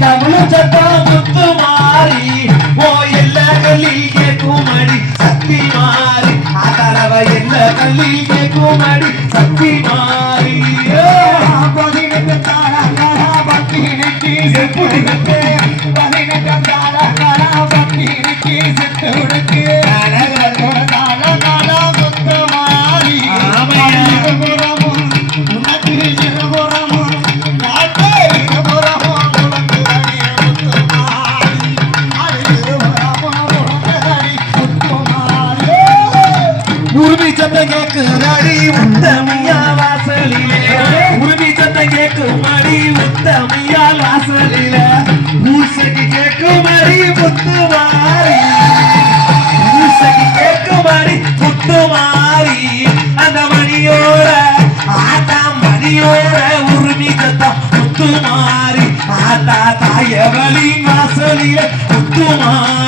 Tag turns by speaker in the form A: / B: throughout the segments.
A: தமிழ் சத்தம் முத்து மாறி. ஓ எல்லா கேட்குமடி சக்தி மாறி. அதளவ என்ன கல்வி கேட்குமடி சக்தி மாறி.
B: பதினெட்டு பதினெட்டு பதினெட்டு உரிமை சத்தம் கேட்கும் அடி
A: உத்தமையா வாசலிலே. உரிமை சத்தம் கேட்கும் அடி உத்தமையா வாசலிலே. ஊசகி கேட்கும் அடி முத்துமாரி ஊசகி கேட்கும் அடி முத்துமாரி அந்த மணியோட ஆட்டாம் மணியோட உரிமை சத்தம் முத்துமாரி ஆட்டா தாயவளின் வாசலிலே முத்துமாரி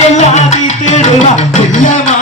A: எல்லா வீட்டிலும்